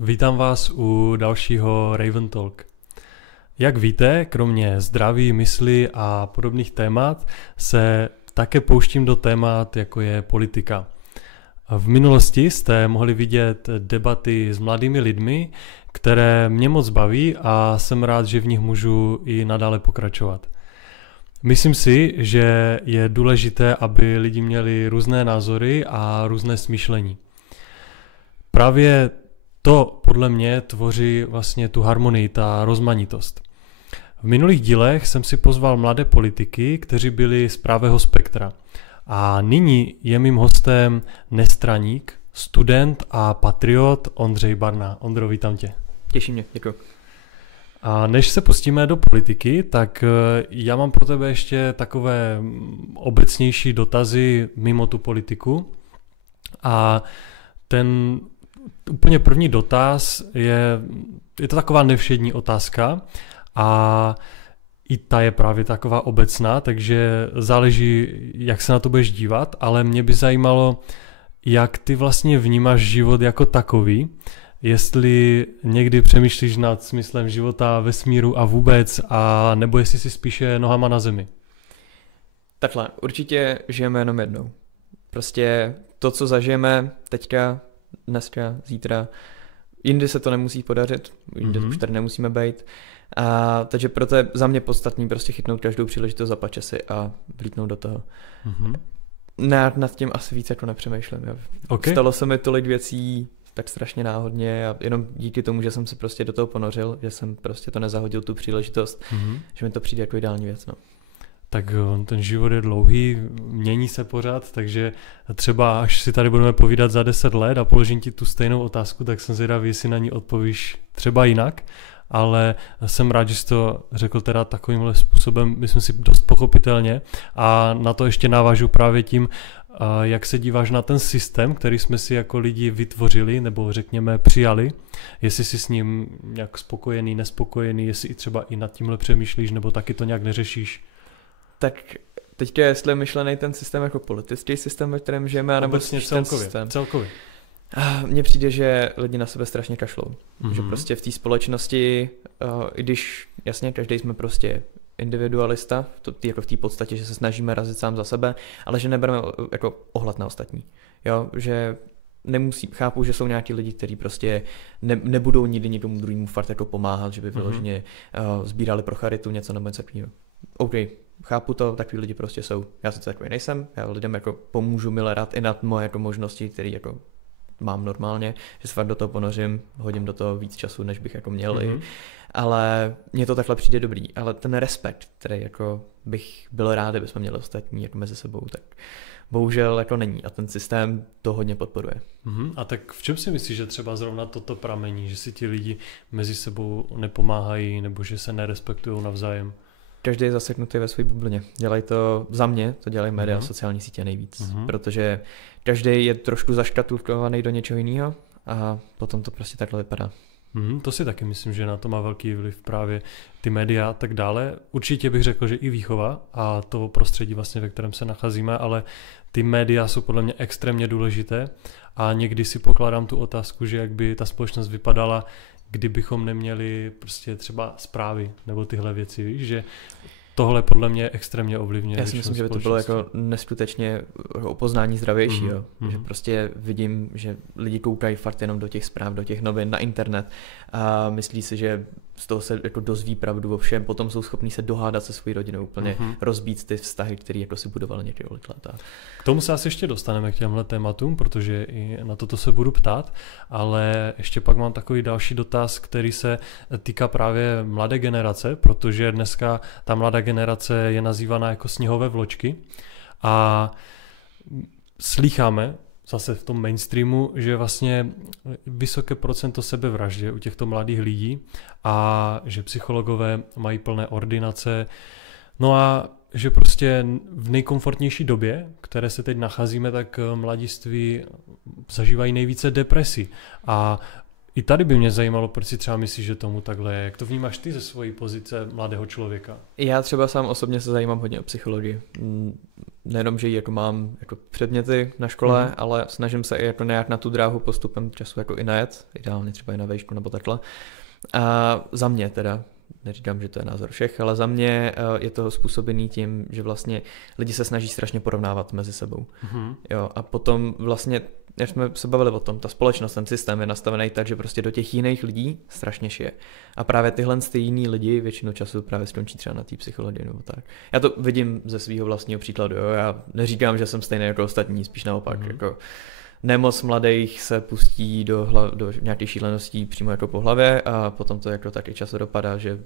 Vítám vás u dalšího Raven Talk. Jak víte, kromě zdraví, mysli a podobných témat se také pouštím do témat, jako je politika. V minulosti jste mohli vidět debaty s mladými lidmi, které mě moc baví a jsem rád, že v nich můžu i nadále pokračovat. Myslím si, že je důležité, aby lidi měli různé názory a různé smýšlení. Právě to podle mě tvoří vlastně tu harmonii, ta rozmanitost. V minulých dílech jsem si pozval mladé politiky, kteří byli z pravého spektra. A nyní je mým hostem nestraník, student a patriot Ondřej Barna. Ondro, vítám tě. Těší mě, děkuji. A než se pustíme do politiky, tak já mám pro tebe ještě takové obecnější dotazy mimo tu politiku. A ten úplně první dotaz je to taková nevšední otázka a i ta je právě taková obecná, takže záleží, jak se na to budeš dívat, ale mě by zajímalo, jak ty vlastně vnímáš život jako takový, jestli někdy přemýšlíš nad smyslem života, vesmíru a vůbec, a nebo jestli si spíše nohama na zemi. Takhle, určitě žijeme jenom jednou. Prostě to, co zažijeme teďka, dneska, zítra, jindy se to nemusí podařit, jindy už tady nemusíme být. Takže proto je za mě podstatný prostě chytnout každou příležitost za pačesy a vlítnout do toho. Nad tím asi víc jako nepřemýšlím. Okay. Stalo se mi tolik věcí tak strašně náhodně a jenom díky tomu, že jsem se prostě do toho ponořil, že jsem prostě to nezahodil tu příležitost, že mi to přijde jako ideální věc. No. Tak ten život je dlouhý, mění se pořád, takže třeba až si tady budeme povídat za 10 let a položím ti tu stejnou otázku, tak jsem zvědavý, jestli na ní odpovíš třeba jinak, ale jsem rád, že jsi to řekl teda takovýmhle způsobem, myslím si dost pochopitelně, a na to ještě navážu právě tím, jak se díváš na ten systém, který jsme si jako lidi vytvořili nebo řekněme přijali, jestli jsi s ním nějak spokojený, nespokojený, jestli i třeba i nad tímhle přemýšlíš nebo taky to nějak neřešíš. Tak teďka jestli je myšlený ten systém jako politický systém, ve kterém žijeme, anebo celkově. Mně přijde, že lidi na sebe strašně kašlou. Že prostě v té společnosti, i když jasně každý jsme prostě individualista, jako v té podstatě, že se snažíme razit sám za sebe, ale že nebereme jako ohled na ostatní. Jo, že chápu, že jsou nějaký lidi, kteří prostě nebudou nikdy nikomu druhému fakt jako pomáhat, že by vyloženě sbírali pro charitu něco nebo něco takového. OK, chápu to, takový lidi prostě jsou. Já sice takový nejsem, já lidem jako pomůžu milé rád i nad moje jako možnosti, které jako mám normálně, že se fakt do toho ponořím, hodím do toho víc času, než bych jako měl i. Ale mně to takhle přijde dobrý. Ale ten respekt, který jako bych byl rád, kdybychom měli ostatní jako mezi sebou, tak bohužel jako není. A ten systém to hodně podporuje. A tak v čem si myslíš, že třeba zrovna toto pramení, že si ti lidi mezi sebou nepomáhají nebo že se nerespektují navzájem? Každý je zaseknutý ve své bublině. Dělají to za mě, to dělají média a sociální sítě nejvíc. Protože každý je trošku zaškatulkovaný do něčeho jiného a potom to prostě takhle vypadá. To si taky myslím, že na to má velký vliv právě ty média a tak dále. Určitě bych řekl, že i výchova a to prostředí vlastně, ve kterém se nacházíme, ale ty média jsou podle mě extrémně důležité a někdy si pokládám tu otázku, že jak by ta společnost vypadala, kdybychom neměli prostě třeba zprávy nebo tyhle věci, víš, že tohle podle mě extrémně ovlivňuje. Já si myslím, že by to bylo jako neskutečně o poznání zdravějšího. Že prostě vidím, že lidi koukají fakt jenom do těch zpráv, do těch novin, na internet a myslí si, že z toho se jako dozví pravdu o všem, potom jsou schopní se dohádat se svojí rodinou, úplně rozbít ty vztahy, které jako si budovali několik let. K tomu se asi ještě dostaneme k těmhle tématům, protože i na toto se budu ptát, ale ještě pak mám takový další dotaz, který se týká právě mladé generace, protože dneska ta mladá generace je nazývaná jako sněhové vločky a slýcháme zase v tom mainstreamu, že vlastně vysoké procento sebevraždy u těchto mladých lidí a že psychologové mají plné ordinace. No a že prostě v nejkomfortnější době, které se teď nacházíme, tak mladiství zažívají nejvíce depresí. A I tady by mě zajímalo, proč si třeba myslíš, že tomu takhle je. Jak to vnímáš ty ze svojí pozice mladého člověka? Já třeba sám osobně se zajímám hodně o psychologii. Nejenom, že ji jako mám jako předměty na škole, ale snažím se i jako nějak na tu dráhu postupem času jako i najet, ideálně třeba i na vejšku nebo takhle. A za mě teda, neříkám, že to je názor všech, ale za mě je to způsobený tím, že vlastně lidi se snaží strašně porovnávat mezi sebou. Jo, a potom vlastně, jak jsme se bavili o tom, ta společnost, ten systém je nastavený tak, že prostě do těch jiných lidí strašně šije. A právě tyhle jiný lidi většinou času právě skončí třeba na té psychologii nebo tak. Já to vidím ze svého vlastního příkladu, jo? Já neříkám, že jsem stejný jako ostatní, spíš naopak, jako nemoc mladých se pustí do nějakých šíleností přímo jako po hlavě a potom to jako taky často dopadá, že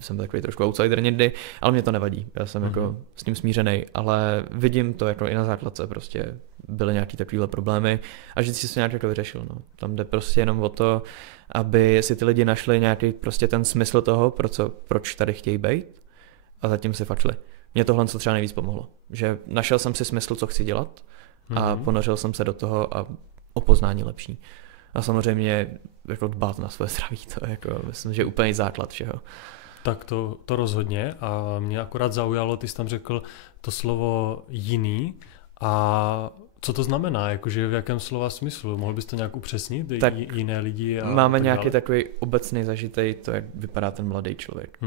jsem takový trošku outsider někdy, ale mě to nevadí, já jsem jako s tím smířený, ale vidím to jako i na základce, prostě byly nějaký takovýhle problémy a vždycky se nějak jako vyřešil, no. Tam jde prostě jenom o to, aby si ty lidi našli nějaký prostě ten smysl toho, proč tady chtějí být a zatím si fakt šli. Mě tohle co třeba nejvíc pomohlo, že našel jsem si smysl, co chci dělat a ponořil jsem se do toho a o poznání lepší. A samozřejmě jako dbát na své zdraví, to je jako, myslím, že je úplný základ všeho. Tak to rozhodně a mě akorát zaujalo, ty jsi tam řekl to slovo jiný a co to znamená, jakože v jakém slova smyslu? Mohl bys to nějak upřesnit? Tak jiné lidi? A máme nějaký takový obecný zažitej, to jak vypadá ten mladý člověk.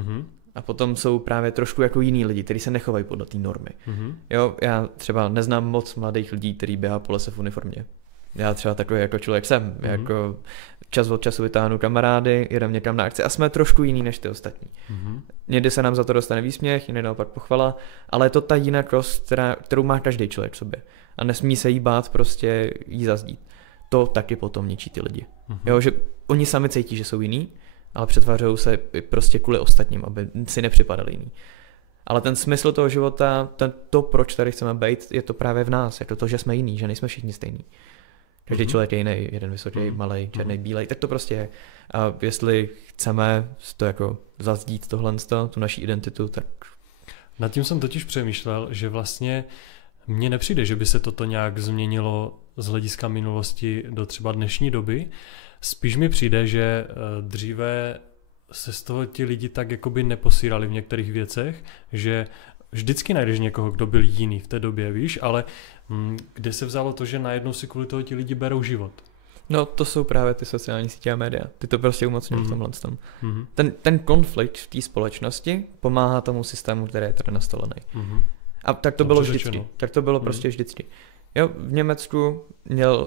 A potom jsou právě trošku jako jiní lidi, kteří se nechovají podle té normy. Jo, já třeba neznám moc mladých lidí, kteří běhá po lese v uniformě. Já třeba takový jako člověk jsem, jako čas od času vytáhnu kamarády, jedeme někam na akci a jsme trošku jiný než ty ostatní. Někdy se nám za to dostane výsměch, někdy naopak pochvala, ale je to ta jinakost, kterou má každý člověk v sobě. A nesmí se jí bát prostě jí zazdít. To taky potom ničí ty lidi. Jo, že oni sami cítí, že jsou jiný, ale přetvářují se prostě kvůli ostatním, aby si nepřipadali jiný. Ale ten smysl toho života, to, proč tady chceme být, je to právě v nás. Je to, že jsme jiný, že nejsme všichni stejní. Každý člověk je jiný, jeden vysoký, malej, černý, bílej, tak to prostě je. A jestli chceme to jako zazdít tohle, tu naši identitu, tak... Nad tím jsem totiž přemýšlel, že vlastně mně nepřijde, že by se toto nějak změnilo z hlediska minulosti do třeba dnešní doby. Spíš mi přijde, že dříve se z toho ti lidi tak jakoby neposírali v některých věcech, že vždycky najdeš někoho, kdo byl jiný v té době, víš, ale kde se vzalo to, že najednou si kvůli toho ti lidi berou život? No to jsou právě ty sociální sítě a média. Ty to prostě umocňují v tomhle tom. Ten konflikt v té společnosti pomáhá tomu systému, který je tady nastavený. A tak to bylo vždycky. Tak to bylo prostě vždycky. Jo, v Německu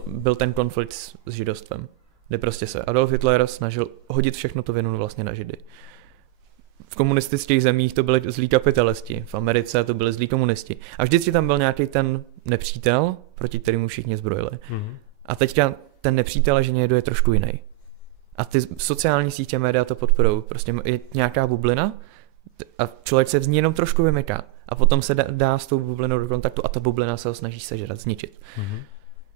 byl ten konflikt s židovstvem, kde prostě se Adolf Hitler snažil hodit všechno to vinu vlastně na židy. V komunistických zemích to byli zlí kapitalisti, v Americe to byli zlí komunisti. A vždycky tam byl nějaký ten nepřítel, proti kterému všichni zbrojili. A teďka ten nepřítel, že někdo je trošku jiný. A ty sociální sítě média to podporují. Prostě je nějaká bublina a člověk se z ní jenom trošku vymyká. A potom se dá s tou bublinou do kontaktu a ta bublina se ho snaží sežrat, zničit.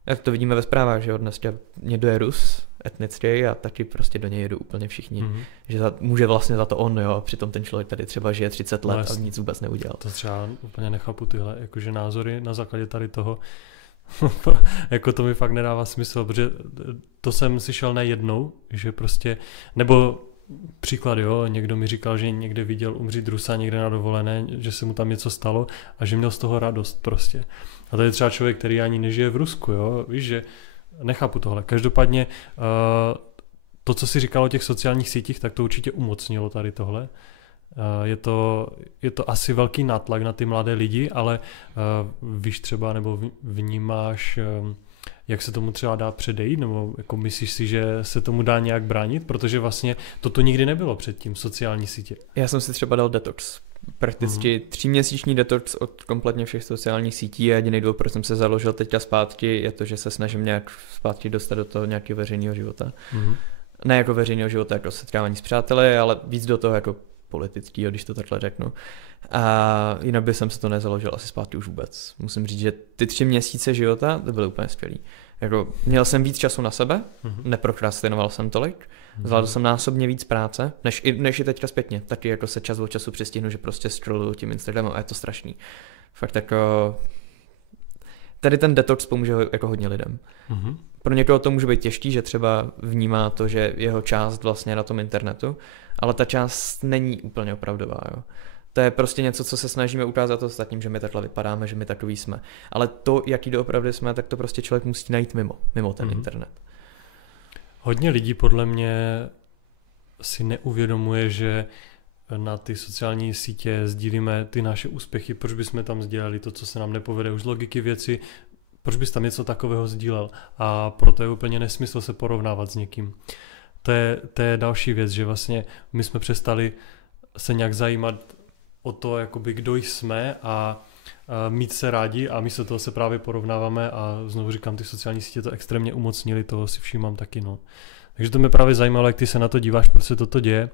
Jak to vidíme ve zprávách, že dneska někdo je Rus etnický a taky prostě do něj jedou úplně všichni. Že může vlastně za to on, jo, a přitom ten člověk tady třeba žije 30 let a nic vůbec neudělal. To třeba úplně nechápu tyhle jakože názory na základě tady toho. Jako to mi fakt nedává smysl, protože to jsem slyšel nejednou, že prostě, nebo příklad, jo, někdo mi říkal, že někde viděl umřít Rusa někde na dovolené, že se mu tam něco stalo a že měl z toho radost prostě. A to je třeba člověk, který ani nežije v Rusku, jo, víš, že nechápu tohle. Každopádně to, co jsi říkal o těch sociálních sítích, tak to určitě umocnilo tady tohle. Je to asi velký nátlak na ty mladé lidi, ale víš třeba, nebo vnímáš, jak se tomu třeba dá předejít, nebo jako myslíš si, že se tomu dá nějak bránit, protože vlastně toto nikdy nebylo předtím, sociální sítě. Já jsem si třeba dal detox. Prakticky 3měsíční detox od kompletně všech sociálních sítí a jediný důvod, proč jsem se založil teďka zpátky, je to, že se snažím nějak zpátky dostat do toho nějakého veřejného života. Ne jako veřejného života, jako setkávání s přáteli, ale víc do toho jako politického, když to takhle řeknu. A jinak by jsem se to nezaložil asi zpátky už vůbec. Musím říct, že ty 3 měsíce života to byly úplně skvělý. Jako, měl jsem víc času na sebe, neprokrastinoval jsem tolik, zvládl jsem násobně víc práce, než i teďka zpětně. Taky jako se čas od času přistihnu, že prostě scrolluju tím Instagramem a je to strašný. Fakt jako... Tady ten detox pomůže jako hodně lidem. pro někoho to může být těžký, že třeba vnímá to, že jeho část vlastně na tom internetu, ale ta část není úplně opravdová. Jo. To je prostě něco, co se snažíme ukázat ostatním, že my takhle vypadáme, že my takový jsme. Ale to, jaký doopravdy jsme, tak to prostě člověk musí najít mimo ten internet. Hodně lidí podle mě si neuvědomuje, že na ty sociální sítě sdílíme ty naše úspěchy, proč bychom tam sdíleli to, co se nám nepovede už z logiky věci, proč bys tam něco takového sdílel, a proto je úplně nesmysl se porovnávat s někým. To je další věc, že vlastně my jsme přestali se nějak zajímat o to, jakoby kdo jsme a mít se rádi, a místo toho se právě porovnáváme, a znovu říkám, ty sociální sítě to extrémně umocnili, toho si všímám taky. No. Takže to mě právě zajímalo, jak ty se na to díváš, proč se toto děje.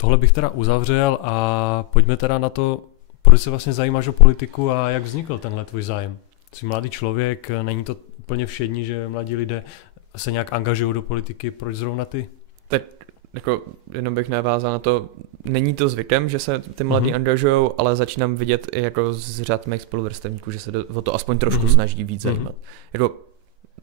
Tohle bych teda uzavřel a pojďme teda na to, proč se vlastně zajímáš o politiku a jak vznikl tenhle tvůj zájem. Jsi mladý člověk, není to úplně všední, že mladí lidé se nějak angažují do politiky, proč zrovna ty? Tak jako jenom bych navázal na to, není to zvykem, že se ty mladí angažují, ale začínám vidět i jako z řad mých spoluvrstevníků, že se o to aspoň trošku snaží víc zajímat. Jako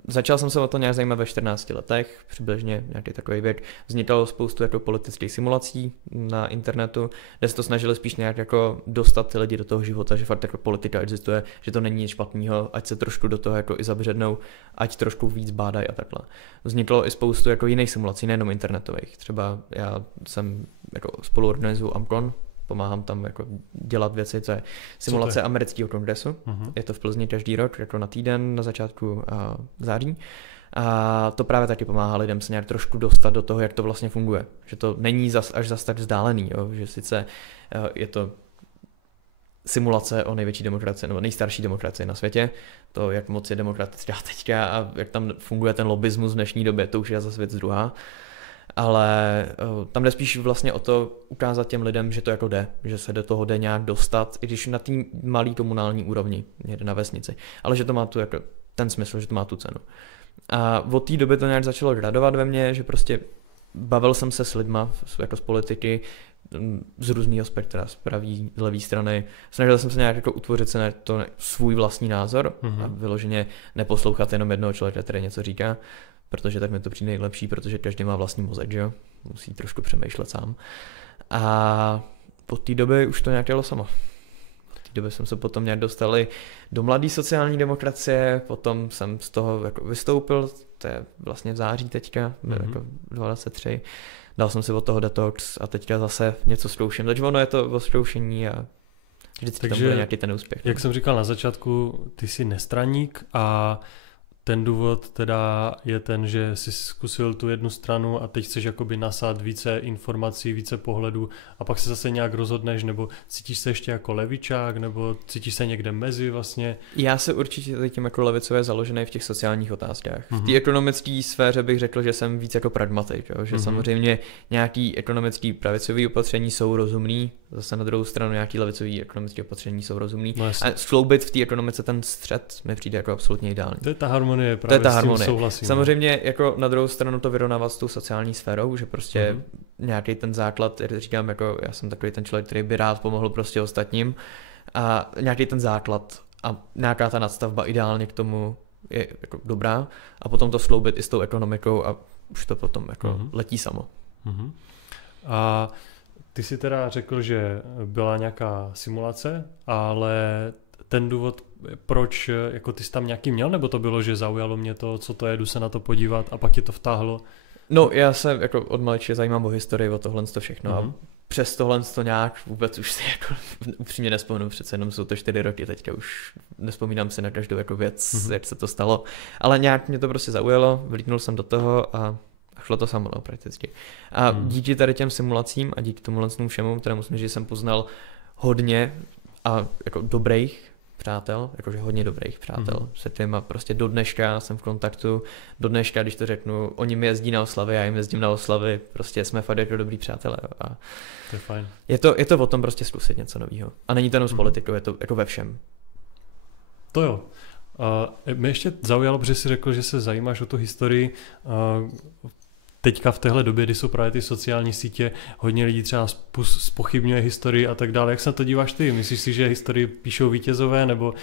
začal jsem se o to nějak zajímat ve 14 letech, přibližně nějaký takový věk. Vznikalo spoustu jako politických simulací na internetu, kde se to snažili spíš nějak jako dostat ty lidi do toho života, že fakt jako politika existuje, že to není nic špatného, ať se trošku do toho jako i zabřednou, ať trošku víc bádají a takhle. Vzniklo i spoustu jako jiných simulací, nejenom internetových. Třeba já jsem jako spoluorganizuju Amcon, pomáhám tam jako dělat věci, co je simulace amerického kongresu. Je to v Plzni každý rok, jako na týden, na začátku září. A to právě taky pomáhá lidem se nějak trošku dostat do toho, jak to vlastně funguje. Že to není až zas tak vzdálený, jo? Že sice je to simulace o největší demokracii, nebo nejstarší demokracii na světě, to, jak moc je demokratická teďka a jak tam funguje ten lobismus v dnešní době, to už je zase věc druhá. Ale tam jde spíš vlastně o to ukázat těm lidem, že to jako jde, že se do toho jde nějak dostat, i když na té malé komunální úrovni, někde na vesnici, ale že to má tu jako ten smysl, že to má tu cenu. A od té doby to nějak začalo gradovat ve mně, že prostě bavil jsem se s lidma, jako z politiky, z různého spektra, z pravý, z levý strany. Snažil jsem se nějak jako utvořit se na to svůj vlastní názor a vyloženě neposlouchat jenom jednoho člověka, který něco říká, protože tak mi to přijde nejlepší, protože každý má vlastní mozek, že jo? Musí trošku přemýšlet sám. A po té době už to nějak jelo samo. Po té době jsem se potom nějak dostali do mladé sociální demokracie, potom jsem z toho jako vystoupil, to je vlastně v září teďka, jako 23. Dal jsem si od toho detox a teďka zase něco zkouším. Takže ono je to o zkoušení a vždycky tam bude nějaký ten úspěch. Jak jsem říkal na začátku, ty jsi nestraník a ten důvod teda je ten, že jsi zkusil tu jednu stranu a teď chceš jakoby nasát více informací, více pohledů a pak se zase nějak rozhodneš, nebo cítíš se ještě jako levičák, nebo cítíš se někde mezi vlastně? Já se určitě cítím jako levicově založený v těch sociálních otázkách. V té ekonomické sféře bych řekl, že jsem víc jako pragmatik, jo? Že samozřejmě nějaký ekonomický pravicový opatření jsou rozumný, zase na druhou stranu nějaký levicový ekonomický opatření jsou rozumný. No a skloubit v té ekonomice ten střed mi přijde jako absolutně ideální. To je ta harmonie, právě to je ta harmonie. Souhlasím. Samozřejmě jako na druhou stranu to vyrovnávat s tou sociální sférou, že prostě nějaký ten základ, říkám, jako já jsem takový ten člověk, který by rád pomohl prostě ostatním a nějaký ten základ a nějaká ta nadstavba ideálně k tomu je jako dobrá a potom to skloubit i s tou ekonomikou a už to potom jako letí samo. A ty si teda řekl, že byla nějaká simulace, ale ten důvod, proč jako ty jsi tam nějaký měl, nebo to bylo, že zaujalo mě to, co to je, jdu se na to podívat a pak tě to vtáhlo? No já se jako od malička zajímám o historii, o tohle to všechno a přes tohle to nějak vůbec už si jako upřímně nespomenu, přece jenom jsou to 4 roky, teďka už nespomínám si na každou jako věc, jak se to stalo, ale nějak mě to prostě zaujalo, vlítnul jsem do toho a šlo to samo, no, prakticky. A díky tady těm simulacím a díky tomu všemu, které musím říct, že jsem poznal hodně a jako dobrých přátel, jakože hodně dobrých přátel, se těma prostě do dneška jsem v kontaktu, do dneška, když to řeknu, oni mi jezdí na oslavy, já jim jezdím na oslavy, prostě jsme fakt jako dobrý přátelé. A to je fajn. Je to o tom prostě zkusit něco nového. A není to jenom s politikou, je to jako ve všem. To jo. Mě ještě zaujalo, protože jsi řekl, že se zajímáš o tu historii. teďka v téhle době, kdy jsou právě ty sociální sítě, hodně lidí třeba zpochybňuje historii a tak dále. Jak se na to díváš ty? Myslíš si, že historii píšou vítězové, nebo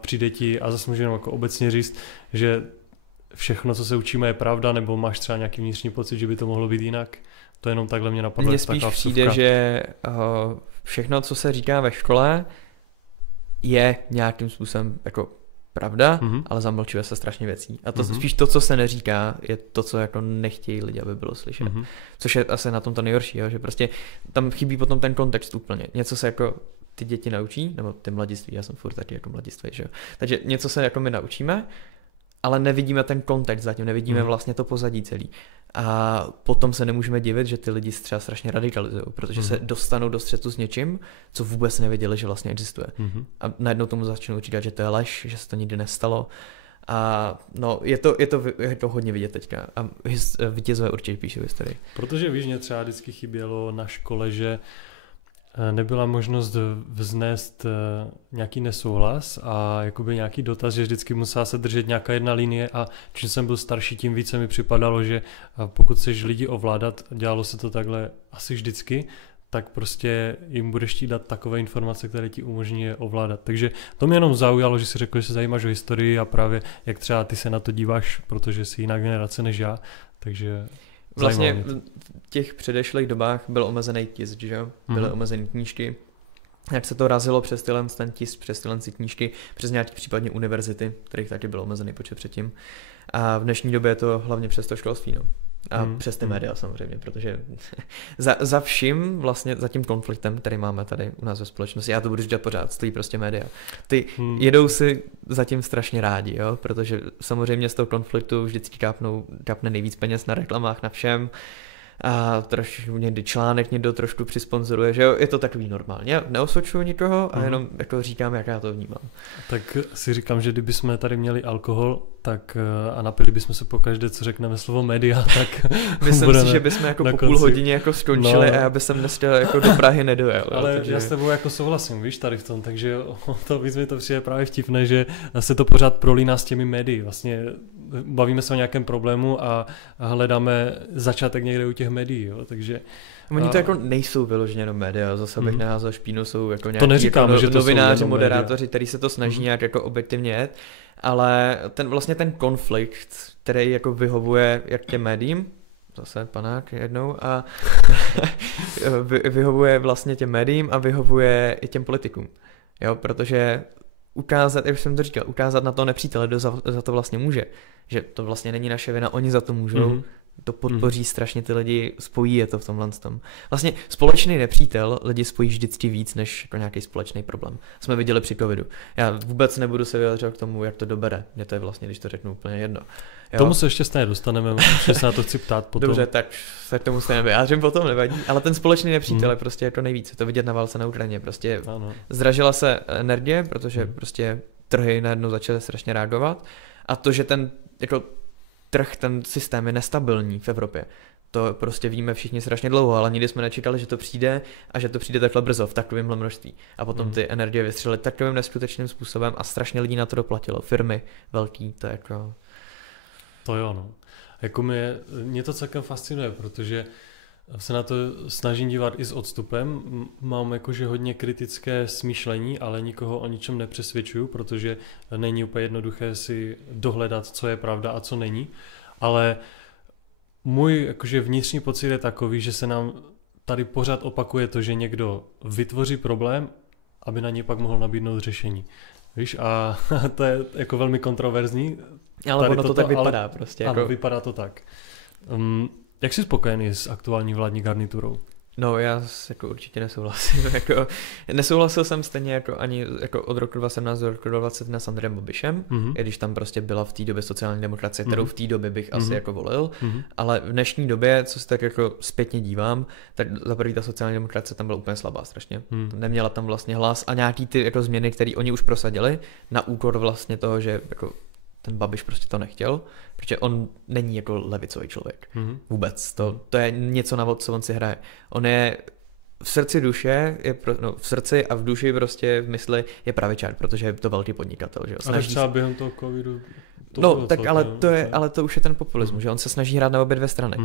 přijde ti, a zase můžeme jako obecně říct, že všechno, co se učíme, je pravda, nebo máš třeba nějaký vnitřní pocit, že by to mohlo být jinak? To jenom takhle mě napadlo. Mně spíš přijde, že všechno, co se říká ve škole, je nějakým způsobem jako pravda, ale zamlčuje se strašně věcí. A to spíš to, co se neříká, je to, co jako nechtějí lidi, aby bylo slyšet. Což je asi na tom to nejhorší, jo? Že prostě tam chybí potom ten kontext úplně. Něco se jako ty děti naučí, nebo ty mladiství, já jsem furt taky jako mladiství, že jo. Takže něco se jako my naučíme, ale nevidíme ten kontext zatím, nevidíme vlastně to pozadí celý. A potom se nemůžeme divit, že ty lidi třeba strašně radikalizují, protože se dostanou do střetu s něčím, co vůbec nevěděli, že vlastně existuje. A najednou tomu začnou říkat, že to je lež, že se to nikdy nestalo. A no, je to hodně vidět teďka. A vítězové určitě píšou historii. Protože víš, mě třeba vždycky chybělo na škole, že nebyla možnost vznést nějaký nesouhlas a jakoby nějaký dotaz, že vždycky musela se držet nějaká jedna linie a čím jsem byl starší, tím více mi připadalo, že pokud chceš lidi ovládat, dělalo se to takhle asi vždycky, tak prostě jim budeš chtít dát takové informace, které ti umožní je ovládat. Takže to mě jenom zaujalo, že si řekl, že se zajímáš o historii a právě jak třeba ty se na to díváš, protože jsi jiná generace než já, takže... Vlastně v těch předešlých dobách byl omezený tisk, že jo? Byly omezené knížky. Jak se to razilo přes ten tisk, přes tyhle knížky, přes nějaké případně univerzity, kterých taky byl omezený počet předtím. A v dnešní době je to hlavně přes to školství, no. A přes ty média samozřejmě, protože za vším vlastně, za tím konfliktem, který máme tady u nás ve společnosti, já to budu říkat pořád, stojí prostě média. Ty jedou si zatím strašně rádi, jo, protože samozřejmě z toho konfliktu vždycky kápne nejvíc peněz na reklamách, na všem. A trošku někdy článek někdo trošku přisponzoruje, že jo, je to takový normálně. Já neosočuju nikoho a jenom jako říkám, jak já to vnímám. Tak si říkám, že kdyby jsme tady měli alkohol, tak a napili bychom se pokaždé, co řekneme slovo média, tak myslím si, že bychom jako po půl hodině jako skončili a já bych sem dneska jako do Prahy nedojel. Ale takže... já s tebou jako souhlasím, víš, tady v tom, takže to víc mi to přijde právě vtipné, že se to pořád prolíná s těmi médii. Vlastně bavíme se o nějakém problému a hledáme začátek někde u těch médií, jo, takže... Oni to jako nejsou vyloženě jenom média, zase bych neházel špínu, jsou jako nějaký neříkáme, jako že to novináři, moderátoři, kteří se to snaží nějak jako objektivně jet, ale ten konflikt, který jako vyhovuje jak těm médiím, zase panák jednou, a vyhovuje vlastně těm médiím a vyhovuje i těm politikům, jo, protože ukázat, jak jsem to říkal, ukázat na to nepřítele, kdo za to vlastně může, že to vlastně není naše vina, oni za to můžou, to podpoří strašně ty lidi, spojí je to v tomhle tom. Vlastně společný nepřítel lidi spojí vždycky víc než jako nějaký společný problém. Jsme viděli při covidu. Já vůbec nebudu se vyjadřovat k tomu, jak to dobere. Mně to je vlastně, když to řeknu, úplně jedno. Jo? Tomu se ještě stejně dostaneme, že se na to chci ptát potom. Dobře, tak se k tomu stejně vyjádřím potom, nevadí. Ale ten společný nepřítel je prostě jako nejvíc. Je to vidět na válce na Ukrajině. Prostě zdražila se energie, protože prostě trhy najednou začaly strašně reagovat. A to, že ten jako ten systém je nestabilní v Evropě. To prostě víme všichni strašně dlouho, ale nikdy jsme nečekali, že to přijde a že to přijde takhle brzo v takovémhle množství. A potom ty energie vystřelily takovým neskutečným způsobem a strašně lidí na to doplatilo. Firmy velký, to jako... To jo, no. Jako mě to celkem fascinuje, protože se na to snažím dívat i s odstupem. Mám jakože hodně kritické smýšlení, ale nikoho o ničem nepřesvědčuju, protože není úplně jednoduché si dohledat, co je pravda a co není. Ale můj jakože vnitřní pocit je takový, že se nám tady pořád opakuje to, že někdo vytvoří problém, aby na něj pak mohl nabídnout řešení. Víš, a to je jako velmi kontroverzní. Ale ono to tak vypadá prostě. Ano, vypadá to tak. Jak jsi spokojený s aktuální vládní garniturou? No já jako určitě nesouhlasím. Nesouhlasil jsem stejně jako ani jako od roku 2017 do roku 2021 s Andrejem Babišem, i když tam prostě byla v té době sociální demokracie, kterou v té době bych asi jako volil, ale v dnešní době, co se tak jako zpětně dívám, tak za první ta sociální demokracie tam byla úplně slabá strašně. Neměla tam vlastně hlas a nějaký ty jako změny, které oni už prosadili na úkor vlastně toho, že jako ten Babiš prostě to nechtěl, protože on není jako levicový člověk. Vůbec. To je něco, na co on si hraje. On je v srdci duše, v srdci a v duši prostě v mysli je pravičák, protože je to velký podnikatel. Že? Ale třeba během toho covidu Ale to už je ten populismus, že on se snaží hrát na obě dvě strany.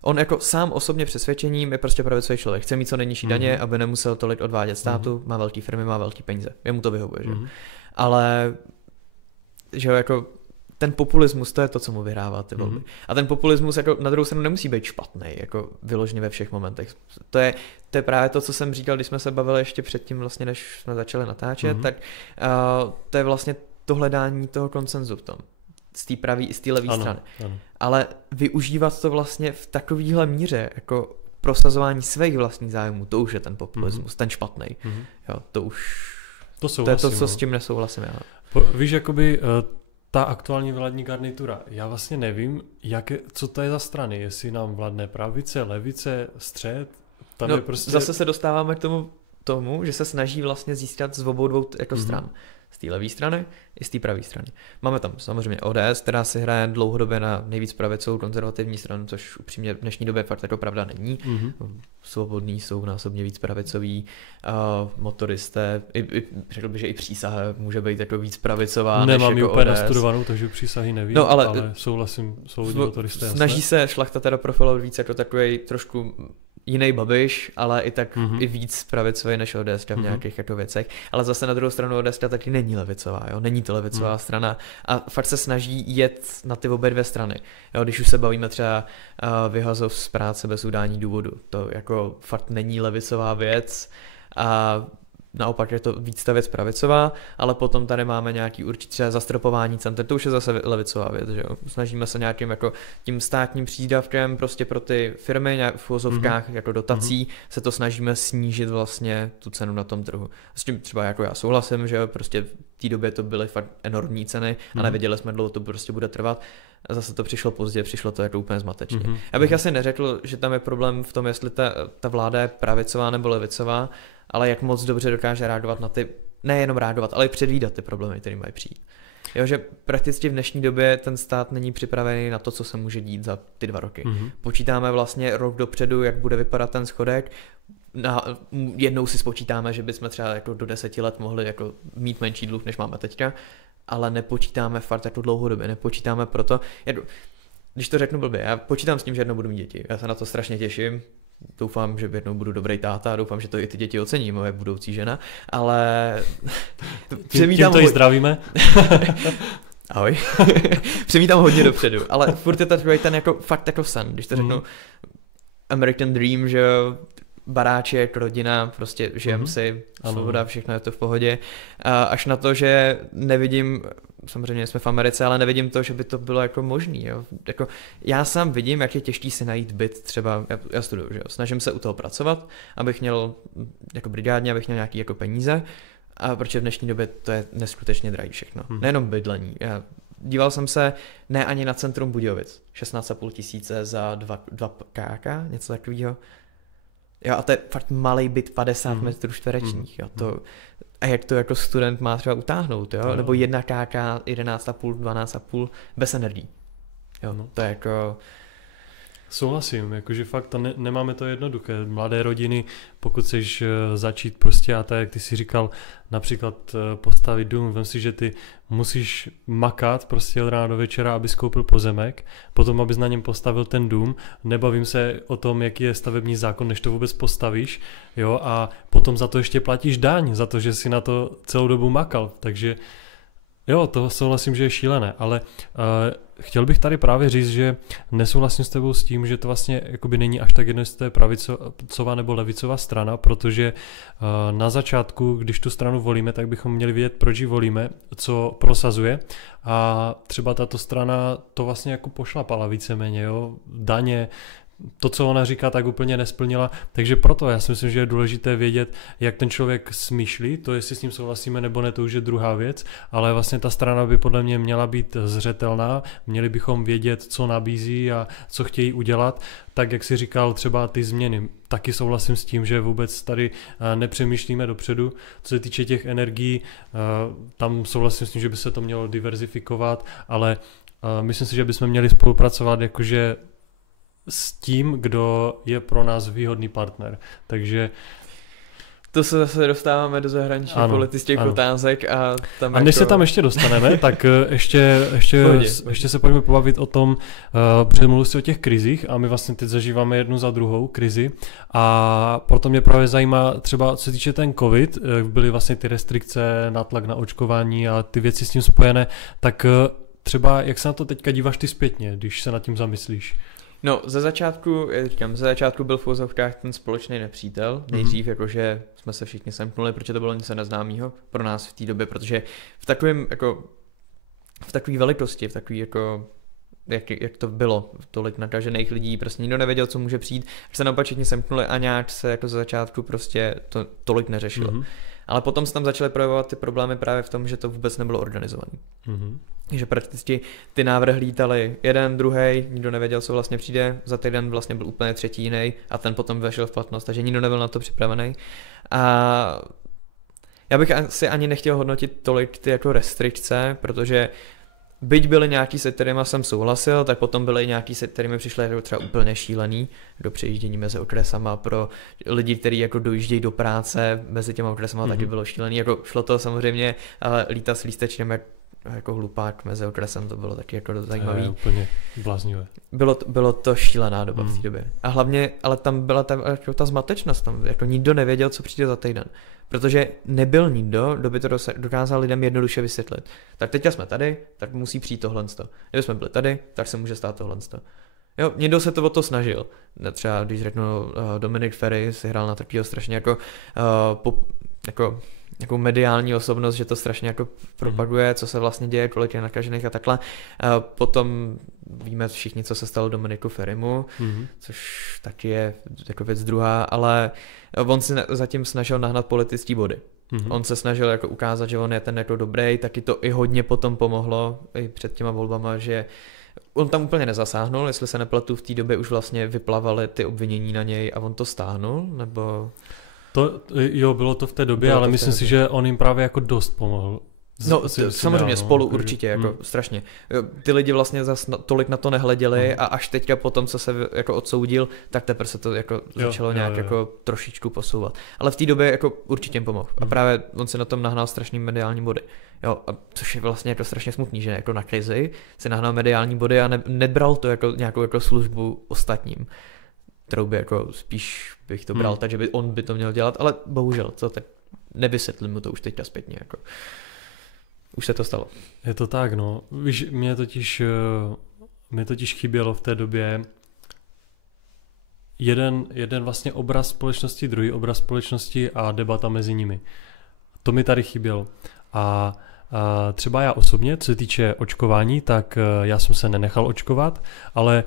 On jako sám osobně přesvědčením je prostě pravicový člověk. Chce mít co nejnižší daně, aby nemusel tolik odvádět státu, má velký firmy, má velký peníze. Jemu to vyhovuje, že? Ale že jako ten populismus, to je to, co mu vyhrává ty volby. A ten populismus jako na druhou stranu nemusí být špatný, jako vyloženě ve všech momentech. To je právě to, co jsem říkal, když jsme se bavili ještě předtím, vlastně, než jsme začali natáčet, tak to je vlastně to hledání toho konsenzu v tom. Z té pravý i z té levý strany. Ano. Ale využívat to vlastně v takovýhle míře, jako prosazování svých vlastních zájmů, to už je ten populismus, ten špatný. Jo, to je to, co s tím nesouhlasím já. Víš, jakoby ta aktuální vládní garnitura, já vlastně nevím, co to je za strany, jestli nám vládne pravice, levice, střed, tam je prostě... Zase se dostáváme k tomu, že se snaží vlastně získat z obou dvou jako stran. Z té levé strany i z té pravé strany. Máme tam samozřejmě ODS, která si hraje dlouhodobě na nejvíc pravicovou konzervativní stranu, což upřímně v dnešní době fakt jako pravda není. Svobodní jsou násobně víc pravicoví, motoristé, řekl bych, že i přísaha může být jako víc pravicová. Nemám ji jako úplně ODS. Nastudovanou, takže přísahy nevím, ale souhlasím, svobodní motoristé. Snaží se Šlachta teda profilovat víc jako takový trošku jiný Babiš, ale i tak i víc pravicový než ODS v nějakých jako věcech. Ale zase na druhou stranu ODS taky není levicová, jo? Není to levicová strana a fakt se snaží jet na ty obě dvě strany. Jo? Když už se bavíme třeba vyhazov z práce bez udání důvodu, to jako fakt není levicová věc a naopak je to víc ta věc pravicová, ale potom tady máme nějaký určitě zastropování cen, to už je zase levicová věc, že jo. Snažíme se nějakým jako tím státním přídavkem prostě pro ty firmy v uvozovkách jako dotací se to snažíme snížit vlastně tu cenu na tom trhu. S tím třeba jako já souhlasím, že prostě v té době to byly fakt enormní ceny a nevěděli jsme dlouho, to prostě bude trvat. A zase to přišlo pozdě, přišlo to jako úplně zmatečně. Já bych asi neřekl, že tam je problém v tom, jestli ta vláda je pravicová nebo levicová, ale jak moc dobře dokáže reagovat na ty, nejenom reagovat, ale i předvídat ty problémy, které mají přijít. Jo, že prakticky v dnešní době ten stát není připravený na to, co se může dít za ty 2 roky. Počítáme vlastně rok dopředu, jak bude vypadat ten schodek. Jednou si spočítáme, že bychom třeba jako do 10 let mohli jako mít menší dluh, než máme teďka, ale nepočítáme fakt jako dlouhodobě, nepočítáme proto, když to řeknu blbě, já počítám s tím, že jednou budu mít děti, já se na to strašně těším, doufám, že jednou budu dobrý táta, doufám, že to i ty děti ocení, moje budoucí žena, ale... Tímto ji zdravíme. Ahoj. Přemítám hodně dopředu, ale furt je to takový ten jako fakt jako sen, když to řeknu American Dream, že baráček, rodina, prostě žijem si, svoboda, všechno je to v pohodě. Až na to, že nevidím, samozřejmě jsme v Americe, ale nevidím to, že by to bylo jako možný. Jo. Jako, já sám vidím, jak je těžký si najít byt, třeba, já studuju, že jo. Snažím se u toho pracovat, abych měl jako brigádně, abych měl nějaký jako peníze, a protože v dnešní době to je neskutečně drahý všechno. Nejenom bydlení. Díval jsem se ne ani na centrum Budějovic, 16,5 tisíce za 2 KK, něco takového. Jo, a to je fakt malej byt 50 metrů čtverečních, jo, to, a jak to jako student má třeba utáhnout, jo, nebo 1 KK, 11,5, 12,5, bez energií, jo, to je jako... Souhlasím, jakože fakt nemáme to jednoduché. Mladé rodiny, pokud chceš začít prostě a tak, jak ty si říkal, například postavit dům, vem si, že ty musíš makat prostě od rána do večera, abys koupil pozemek, potom abys na něm postavil ten dům, nebavím se o tom, jaký je stavební zákon, než to vůbec postavíš, jo, a potom za to ještě platíš daň, za to, že si na to celou dobu makal, takže jo, to souhlasím, že je šílené, ale chtěl bych tady právě říct, že nesouhlasím s tebou s tím, že to vlastně jakoby není až tak jedno, jestli to je pravicová nebo levicová strana, protože na začátku, když tu stranu volíme, tak bychom měli vědět, proč ji volíme, co prosazuje a třeba tato strana to vlastně jako pošlapala víceméně, jo, daně, to, co ona říká, tak úplně nesplnila, takže proto já si myslím, že je důležité vědět, jak ten člověk smýšlí, to jestli s ním souhlasíme nebo ne, to už je druhá věc, ale vlastně ta strana by podle mě měla být zřetelná, měli bychom vědět, co nabízí a co chtějí udělat, tak jak si říkal třeba ty změny, taky souhlasím s tím, že vůbec tady nepřemýšlíme dopředu, co se týče těch energií, tam souhlasím s tím, že by se to mělo diverzifikovat, ale myslím si, že bychom měli spolupracovat jakože s tím, kdo je pro nás výhodný partner. Takže To se zase dostáváme do zahraničních politických otázek a tam a než se tam ještě dostaneme, tak ještě se pojďme pobavit o tom, protože mluvil jsi o těch krizích a my vlastně teď zažíváme jednu za druhou krizi a proto mě právě zajímá třeba, co se týče ten covid, byly vlastně ty restrikce, nátlak na očkování a ty věci s tím spojené, tak třeba jak se na to teďka díváš ty zpětně, když se nad tím zamyslíš? No, ze začátku byl v uvozovkách ten společný nepřítel. Nejdřív jakože jsme se všichni semknuli, protože to bylo něco neznámého pro nás v té době, protože v takové velikosti, v takový jako jak to bylo, tolik nakažených lidí, prostě nikdo nevěděl, co může přijít, že se naopak všichni semknuli a nějak se jako ze začátku prostě to tolik neřešilo. Ale potom se tam začaly projevovat ty problémy právě v tom, že to vůbec nebylo organizované. Že prakticky ty návrhy lítaly jeden, druhý, nikdo nevěděl, co vlastně přijde, za týden vlastně byl úplně třetí jiný a ten potom vešel v platnost, takže nikdo nebyl na to připravený. A já bych si ani nechtěl hodnotit tolik ty jako restrikce, protože byť byly nějaký, se kterými jsem souhlasil, tak potom byly nějaký, se kterými přišly jako třeba úplně šílený, do přejíždění mezi okresama pro lidi, kteří jako dojíždějí do práce mezi těma okresama, taky bylo šílený, jako šlo to samozřejmě, ale lítat s lístečkem jako hlupák mezi okresem, to bylo taky jako zajímavý. Je úplně bláznivé. Bylo to šílená doba v té době. A hlavně, ale tam byla ta zmatečnost, tam jako nikdo nevěděl, co přijde za týden. Protože nebyl nikdo, kdo by to dokázal lidem jednoduše vysvětlit. Tak teďka jsme tady, tak musí přijít tohle. Kdyby jsme byli tady, tak se může stát tohle. Jo, někdo se to o to snažil. Třeba když řeknu Dominic Ferry si hrál na takového strašně jako mediální osobnost, že to strašně jako propaguje, co se vlastně děje, kolik je nakažených a takhle. Potom víme všichni, co se stalo Dominiku Ferrymu, což taky je jako věc druhá, ale on si zatím snažil nahnat politický body. On se snažil jako ukázat, že on je ten jako dobrý, taky to i hodně potom pomohlo i před těma volbama, že on tam úplně nezasáhnul, jestli se nepletu, v té době už vlastně vyplavaly ty obvinění na něj a on to stáhnul, nebo... Bylo to v té době, ale myslím si, že on jim právě jako dost pomohl. Samozřejmě spolu určitě, jako strašně. Ty lidi vlastně zas tolik na to nehleděli a až teďka potom, co se jako odsoudil, tak teprve se to jako začalo nějak jako trošičku posouvat. Ale v té době jako určitě jim pomohl. A právě on si na tom nahnal strašný mediální body. Jo, a což je vlastně jako strašně smutný, že jako na krizi si nahnal mediální body a nebral to jako nějakou jako službu ostatním. Kterou by jako spíš bych to bral, takže on by to měl dělat, ale bohužel, tak nevysvětlím mu to už teďka zpětně, jako. Už se to stalo. Je to tak, no. Víš, mě totiž chybělo v té době jeden vlastně obraz společnosti, druhý obraz společnosti a debata mezi nimi. To mi tady chybělo. A třeba já osobně, co se týče očkování, tak já jsem se nenechal očkovat, ale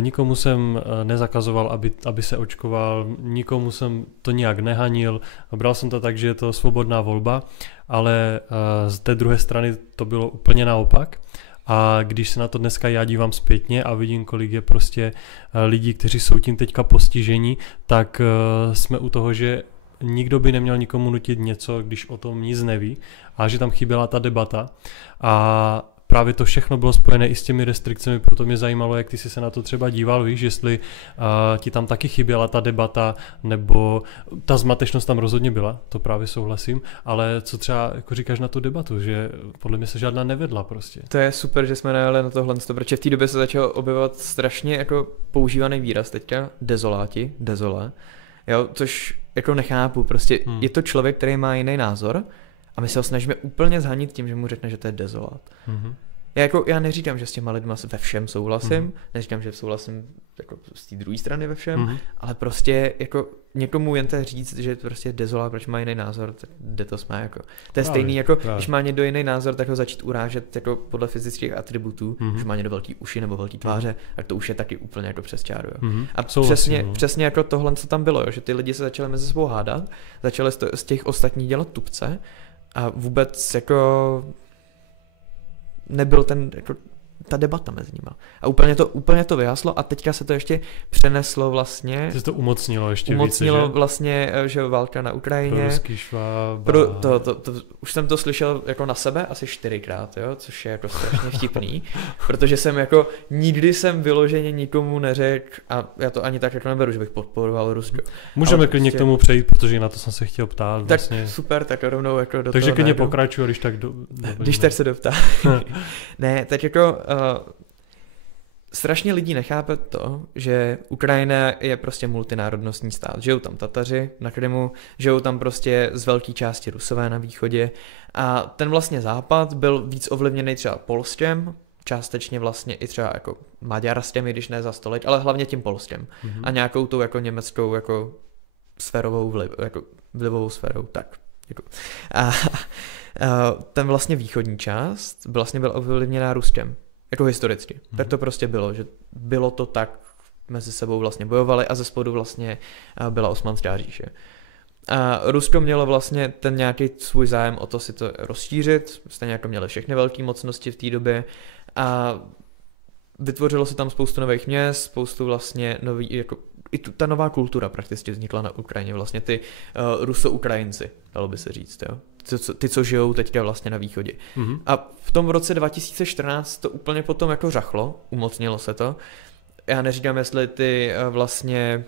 nikomu jsem nezakazoval, aby se očkoval, nikomu jsem to nijak nehanil, bral jsem to tak, že je to svobodná volba, ale z té druhé strany to bylo úplně naopak. A když se na to dneska já dívám zpětně a vidím, kolik je prostě lidí, kteří jsou tím teďka postiženi, tak jsme u toho, že nikdo by neměl nikomu nutit něco, když o tom nic neví, a že tam chyběla ta debata. A právě to všechno bylo spojené i s těmi restrikcemi, proto mě zajímalo, jak ty jsi se na to třeba díval, víš, jestli ti tam taky chyběla ta debata, nebo ta zmatečnost tam rozhodně byla, to právě souhlasím, ale co třeba jako říkáš na tu debatu, že podle mě se žádná nevedla prostě. To je super, že jsme najeli na tohle, protože v té době se začal objevovat strašně jako používaný výraz teďka, dezolé, jo, což jako nechápu, prostě je to člověk, který má jiný názor a my se ho snažíme úplně zhanit tím, že mu řekne, že to je dezolát. Já neříkám, že s těma lidma ve všem souhlasím, neříkám, že souhlasím jako z té druhé strany ve všem, ale prostě jako někomu jen to říct, že prostě dezolát, proč má jiný názor, tak jde to jsme jako. To je stejný jako, když má někdo jiný názor, tak ho začít urážet jako podle fyzických atributů, když má někdo velký uši nebo velký tváře, tak to už je taky úplně jako přes čáru. A přesně jako tohle, co tam bylo, že ty lidi se začali mezi sebou hádat, začali z těch ostatních dělat tupce a vůbec jako nebyl ten jako ta debata mezi nima. A úplně to vyhaslo a teďka se to ještě přeneslo vlastně. To umocnilo ještě umocnilo více, že? vlastně, že válka na Ukrajině. Proruský šváb. Už jsem to slyšel jako na sebe asi 4krát, jo, což je jako strašně vtipný, protože jsem jako nikdy jsem vyloženě nikomu neřekl a já to ani tak jako neberu, že bych podporoval Rusko. Můžeme klidně k tomu přejít, protože na to jsem se chtěl ptát. Tak vlastně. super, tak rovnou jako do toho. Takže klidně pokračuji, když tak když tak se doptá. Ne, tak jako strašně lidí nechápe to, že Ukrajina je prostě multinárodnostní stát. Žijou tam Tataři na Krymu, žijou tam prostě z velké části Rusové na východě a ten vlastně západ byl víc ovlivněný třeba Polskem, částečně vlastně i třeba jako Maďarskem, i když ne za stolet, ale hlavně tím Polskem a nějakou tou jako německou jako sférovou vlivovou sférou, tak. Jako. A ten vlastně východní část vlastně byl ovlivněná Ruskem, jako historicky. Tak to prostě bylo, že bylo to tak, mezi sebou vlastně bojovali a ze spodu vlastně byla Osmanská říše. A Rusko mělo vlastně ten nějaký svůj zájem o to si to rozšířit, stejně jako měly všechny velké mocnosti v té době a vytvořilo se tam spoustu nových měst, spoustu vlastně nový, jako i ta nová kultura prakticky vznikla na Ukrajině, vlastně ty Ruso-Ukrajinci, dalo by se říct, jo. Ty, co žijou teďka vlastně na východě. A v tom roce 2014 to úplně potom jako řachlo, umocnilo se to. Já neříkám, jestli ty vlastně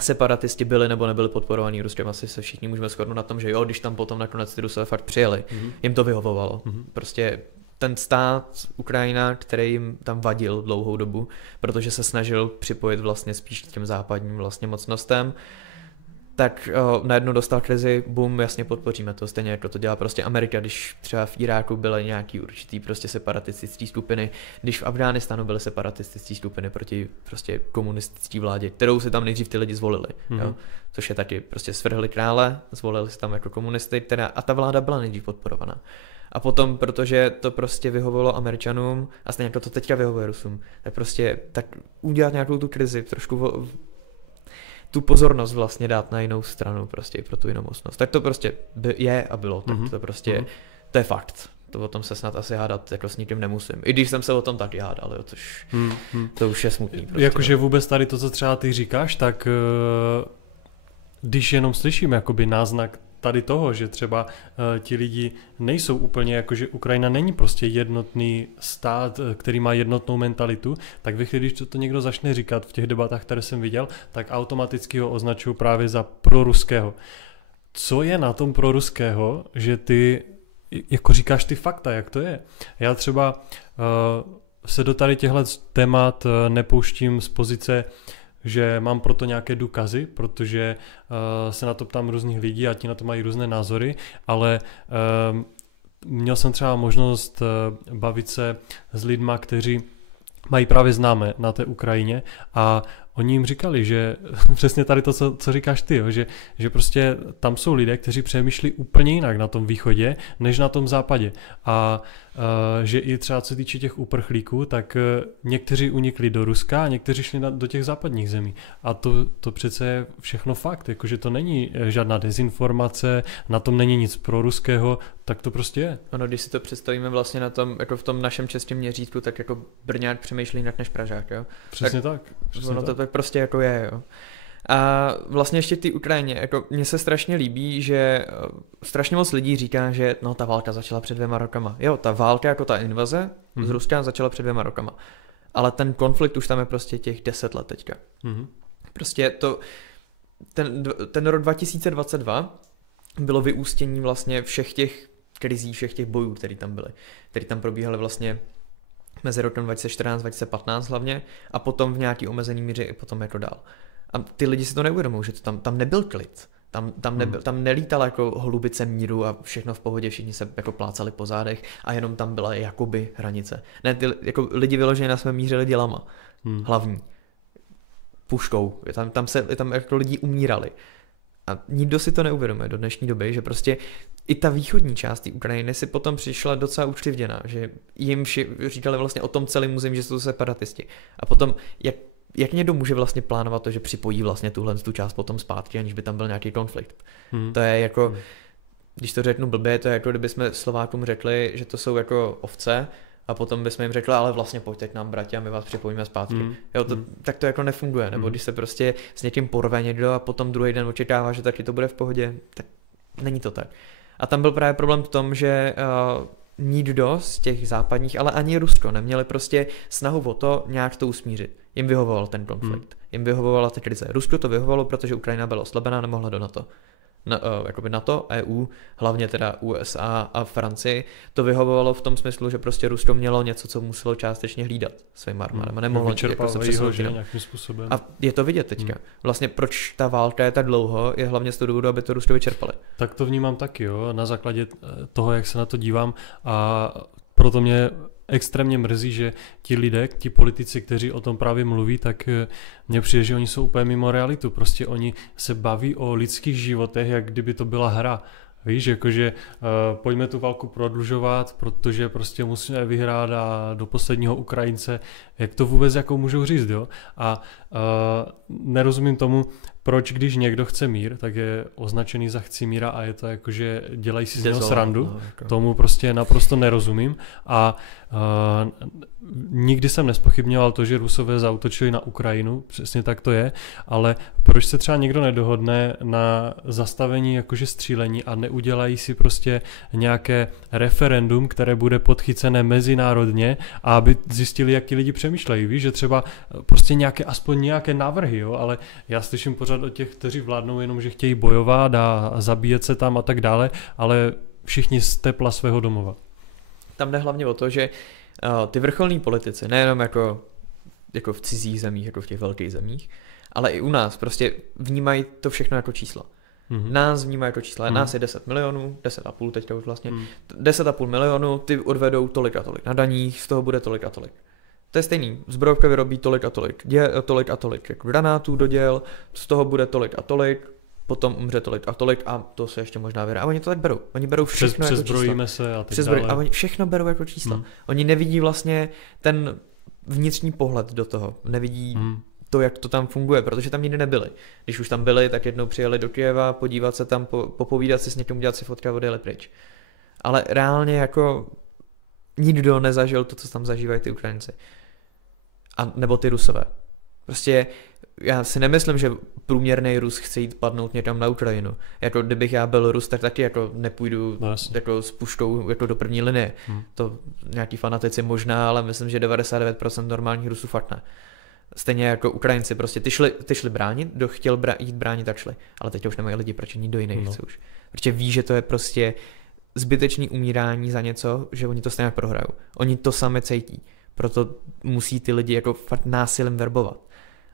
separatisti byli nebo nebyli podporovaní Ruskem, asi se všichni můžeme shodnout na tom, že jo, když tam potom nakonec ty Rusové fakt přijeli, jim to vyhovovalo. Prostě ten stát Ukrajina, který jim tam vadil dlouhou dobu, protože se snažil připojit vlastně spíš k těm západním vlastně mocnostem, tak najednou dostal krizi, boom, jasně podpoříme to, stejně jako to dělá prostě Amerika, když třeba v Iráku byly nějaký určitý prostě separatistické skupiny, když v Afghánistánu byly separatistické skupiny proti prostě komunistické vládě, kterou si tam nejdřív ty lidi zvolili, jo? Což je taky prostě svrhli krále, zvolili si tam jako komunisty, a ta vláda byla nejdřív podporovaná. A potom, protože to prostě vyhovovalo Američanům a stejně jako to teďka vyhovuje Rusům, tak prostě tak udělat nějakou tu krizi, trošku tu pozornost vlastně dát na jinou stranu prostě pro tu jinou mocnost. Tak to prostě je a bylo. Tak to prostě, to je fakt. To o tom se snad asi hádat jako s nikým nemusím. I když jsem se o tom taky hádal, jo, což to už je smutný. Prostě, jakože vůbec tady to, co třeba ty říkáš, tak když jenom slyším jakoby náznak tady toho, že třeba ti lidi nejsou úplně jako, že Ukrajina není prostě jednotný stát, který má jednotnou mentalitu, tak ve chvíli, když to někdo začne říkat v těch debatách, které jsem viděl, tak automaticky ho označují právě za proruského. Co je na tom proruského, že ty jako říkáš ty fakta, jak to je? Já třeba se do tady těchto témat nepouštím z pozice, že mám proto nějaké důkazy, protože se na to ptám různých lidí a ti na to mají různé názory, ale měl jsem třeba možnost bavit se s lidma, kteří mají právě známé na té Ukrajině a oni jim říkali, že přesně tady to, co říkáš ty, jo, že prostě tam jsou lidé, kteří přemýšlí úplně jinak na tom východě, než na tom západě. A že i třeba co se týče těch uprchlíků, tak někteří unikli do Ruska a někteří šli do těch západních zemí. A to přece je všechno fakt, jakože to není žádná dezinformace, na tom není nic proruského, tak to prostě je. Ano, když si to představíme vlastně na tom, jako v tom našem českém měřítku, tak jako Brňák přemýšlí jinak než Pražák, jo? Přesně tak. Ono to tak prostě jako je, jo. A vlastně ještě ty Ukrajině, jako mně se strašně líbí, že strašně moc lidí říká, že no ta válka začala před 2 rokama. Jo, ta válka jako ta invaze z Ruska začala před 2 rokama. Ale ten konflikt už tam je prostě těch 10 let teďka. Prostě ten rok 2022 bylo vyústění vlastně všech těch krizí, všech těch bojů, které tam byly. Které tam probíhaly vlastně mezi rokem 2014-2015 hlavně a potom v nějaký omezený míře i potom jako dál. A ty lidi si to neuvědomují, že tam nebyl klid. Tam nelítala jako holubice míru a všechno v pohodě, všichni se jako plácali po zádech a jenom tam byla jakoby hranice. Ne, ty jako lidi vyloženě na svém mířili dělama. Hlavní. Puškou. Tam jako lidi umírali. A nikdo si to neuvědomuje do dnešní doby, že prostě i ta východní část té Ukrajiny si potom přišla docela ukřivděná, že jim říkali vlastně o tom celém území, že jsou to separatisti. A potom, jak někdo může vlastně plánovat to, že připojí vlastně tu část potom zpátky, aniž by tam byl nějaký konflikt. To je jako, když to řeknu blbě, to je jako kdyby jsme Slovákům řekli, že to jsou jako ovce a potom bychom jim řekli, ale vlastně pojďte k nám, bratě, a my vás připojíme zpátky. Jo, tak to jako nefunguje, nebo když se prostě s někým porve někdo a potom druhý den očekává, že taky to bude v pohodě, tak není to tak. A tam byl právě problém v tom, že nikdo z těch západních, ale ani Rusko neměli prostě snahu o to nějak to usmířit. Jim vyhovoval ten konflikt, jim vyhovovala ta krize. Rusko to vyhovovalo, protože Ukrajina byla oslabená, nemohla do NATO. Jakoby NATO, EU, hlavně teda USA a Francii, to vyhovovalo v tom smyslu, že prostě Rusko mělo něco, co muselo částečně hlídat svým armádama. Nemohlo jako se přesunout nějakým způsobem. A je to vidět teďka. Vlastně proč ta válka je tak dlouho, je hlavně z toho důvodu, aby to Rusko vyčerpali. Tak to vnímám taky, jo, na základě toho, jak se na to dívám, a proto mě extrémně mrzí, že ti lidé, ti politici, kteří o tom právě mluví, tak mně přijde, že oni jsou úplně mimo realitu. Prostě oni se baví o lidských životech, jak kdyby to byla hra. Víš, jakože pojďme tu válku prodlužovat, protože prostě musíme vyhrát a do posledního Ukrajince, jak to vůbec jako můžou říct, jo? A nerozumím tomu, proč když někdo chce mír, tak je označený za chci míra a je to jako, že dělají si z něho srandu. Tomu prostě naprosto nerozumím a nikdy jsem nespochybňoval to, že Rusové zaútočili na Ukrajinu, přesně tak to je, ale proč se třeba někdo nedohodne na zastavení jakože střílení a neudělají si prostě nějaké referendum, které bude podchycené mezinárodně a aby zjistili, jak ti lidi přemýšlejí, víš, že třeba prostě aspoň nějaké návrhy, jo, ale já slyším pořád od těch, kteří vládnou jenom, že chtějí bojovat a zabíjet se tam a tak dále, ale všichni z tepla svého domova. Tam jde hlavně o to, že ty vrcholní politici, nejenom jako v cizích zemích, jako v těch velkých zemích, ale i u nás prostě vnímají to všechno jako čísla. Nás vnímají jako čísla. Nás je 10 milionů, 10,5 teďka už vlastně, 10,5 milionů, ty odvedou tolik a tolik na daních, z toho bude tolik a tolik. To je stejný, zbrojovka vyrobí tolik a tolik jako granátů do děl, z toho bude tolik a tolik, potom umře tolik a to se ještě možná vyhrá. A oni to tak berou. Oni berou všechno jako čísla. Se a tak dále. A oni všechno berou jako čísla. Oni nevidí vlastně ten vnitřní pohled do toho. Nevidí to, jak to tam funguje, protože tam nikdy nebyli. Když už tam byli, tak jednou přijeli do Kyjeva, podívat se tam, popovídat si s někým, udělat si fotky a odjeli pryč. Ale reálně jako nikdo nezažil to, co tam zažívají ty Ukrajinci. A nebo ty Rusové. Prostě já si nemyslím, že průměrný Rus chce jít padnout někam na Ukrajinu. Jako kdybych já byl Rus, tak taky jako nepůjdu jako s puškou jako do první linie. To nějaký fanatici možná, ale myslím, že 99% normálních Rusů fakt ne. Stejně jako Ukrajinci, prostě ty šli bránit, kdo chtěl jít bránit, tak šli. Ale teď už nemají lidi, proč nikdo jiný chce už. Protože ví, že to je prostě zbytečný umírání za něco, že oni to stejně prohrajou. Oni to sami cítí. Proto musí ty lidi jako fakt násilím verbovat.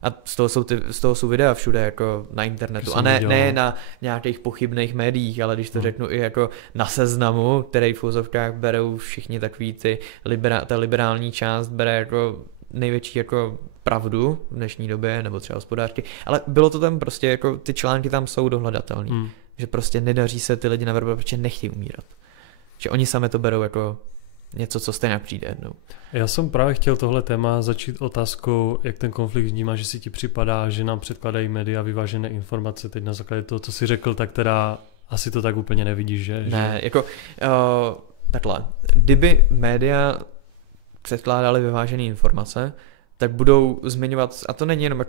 A z toho jsou videa všude jako na internetu. A ne na nějakých pochybných médiích, ale když to řeknu i jako na Seznamu, který v úzovkách berou všichni takový ta liberální část bere jako největší jako pravdu v dnešní době, nebo třeba Hospodářky. Ale bylo to tam prostě jako, ty články tam jsou dohledatelný. Že prostě nedaří se ty lidi naverbovat, protože nechtějí umírat. Že oni sami to berou jako něco, co stejně přijde jednou. Já jsem právě chtěl tohle téma začít otázkou, jak ten konflikt vnímá, že si ti připadá, že nám předkládají média vyvážené informace. Teď na základě toho, co jsi řekl, tak teda asi to tak úplně nevidíš, že? Ne, jako takhle. Kdyby média předkládaly vyvážené informace, tak budou zmiňovat, a to není jenom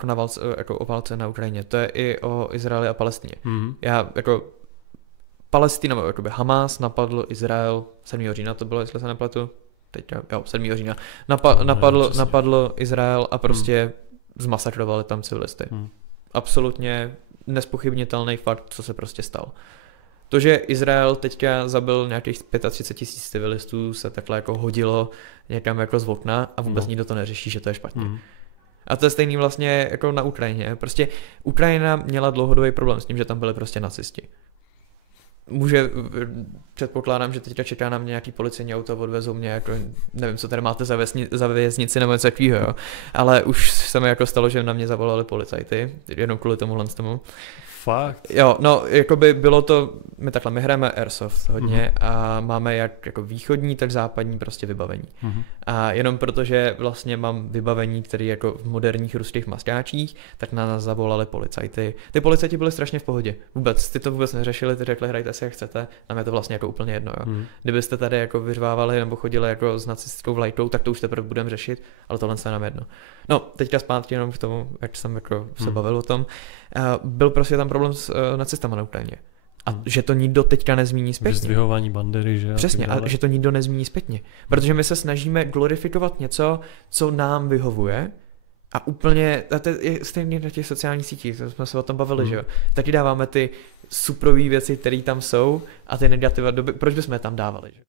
jako o válce na Ukrajině, to je i o Izraeli a Palestině. Já jako Palestina, nebo jakoby Hamas napadl Izrael 7. října, to bylo, jestli se nepletu, teďka, 7. října, napadl Izrael a prostě zmasakrovali tam civilisty. Absolutně nespochybnitelný fakt, co se prostě stalo. To, že Izrael teďka zabil nějakých 35 000 civilistů, se takhle jako hodilo někam jako z okna a vůbec nikdo to neřeší, že to je špatně. A to je stejný vlastně jako na Ukrajině. Prostě Ukrajina měla dlouhodobý problém s tím, že tam byli prostě nacisti. Předpokládám, že teďka čeká na mě nějaký policejní auto, odvezou mě, jako, nevím, co tady máte za věznici nebo něco takového, jo. Ale už se mi jako stalo, že na mě zavolali policajty, jenom kvůli tomu. Fakt? Jo, no, jakoby bylo to, my hrajeme Airsoft hodně a máme jak jako východní, tak západní prostě vybavení. A jenom protože vlastně mám vybavení, které jako v moderních ruských maskáčích, tak na nás zavolali policajty. Ty policajti byli strašně v pohodě. Vůbec, ty to vůbec neřešili, ty řekli, hrajte si jak chcete, nám je to vlastně jako úplně jedno. Jo. Kdybyste tady jako vyřvávali nebo chodili jako s nacistickou vlajkou, tak to už teprve budeme řešit, ale tohle se nám jedno. No, teďka zpátky jenom k tomu, jak jsem jako se bavil o tom, byl prostě tam problém s nacistama na Ukrajině. A že to nikdo teďka nezmíní zpětně. Vyzdvihování bandery, že? Přesně, a že to nikdo nezmíní zpětně. Protože my se snažíme glorifikovat něco, co nám vyhovuje, a úplně, a to je stejně na těch sociálních sítích, to jsme se o tom bavili, že jo. Taky dáváme ty suprový věci, které tam jsou, a ty negativa, proč bychom je tam dávali, že?